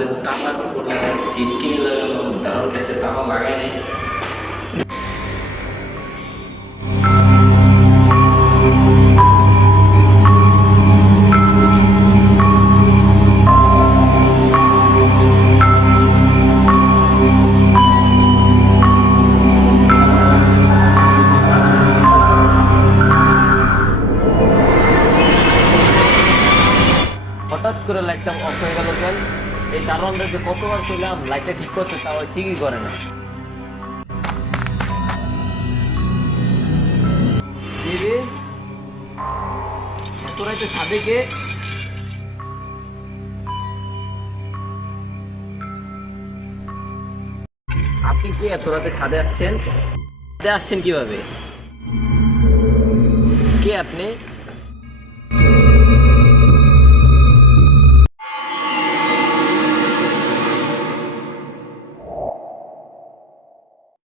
আমাদের তালা সিট কিনে লাগানো, তার কাছে তালা লাগাই নেই। হঠাৎ করে লাইটটা অফ হয়ে গেল কেন? এই দারোয়ানদেরকে কতবার কইলাম লাইটটা ঠিক করতে, তাও ঠিকই করে না। কি রে, এত রাইতে ছাদে কে? আপনি কি এত রাতে ছাদে আসছেন? ছাদে আসছেন কিভাবে? কে আপনি?